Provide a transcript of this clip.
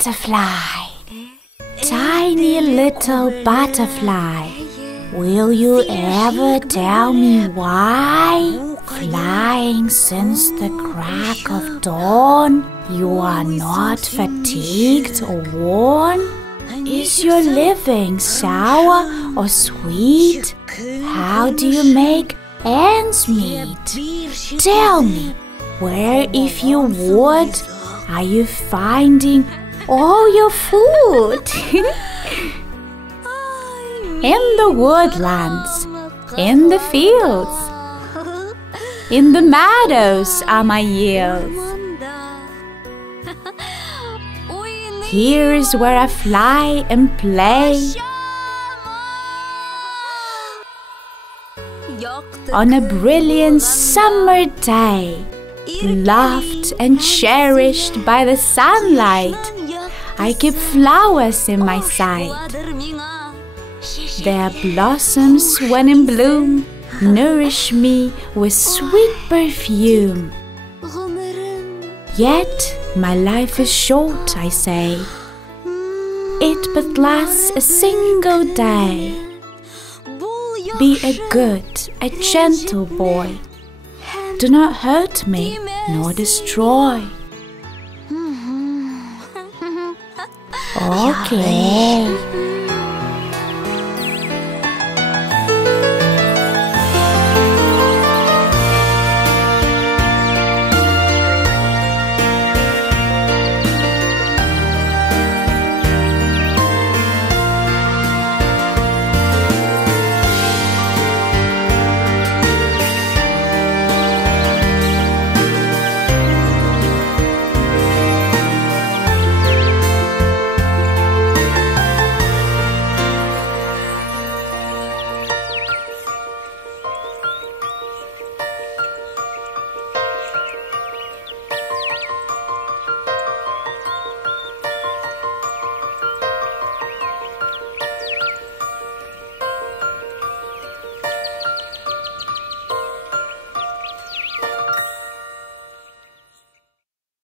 butterfly, tiny little butterfly, will you ever tell me why, flying since the crack of dawn, you are not fatigued or worn? Is your living sour or sweet? How do you make ends meet? Tell me, where if you would, are you finding all your food? In the woodlands, in the fields, in the meadows are my yields. Here's where I fly and play. On a brilliant summer day, loved and cherished by the sunlight, I keep flowers in my sight. Their blossoms when in bloom nourish me with sweet perfume. Yet my life is short, I say. It but lasts a single day. Be a good, a gentle boy. Do not hurt me nor destroy. Okay.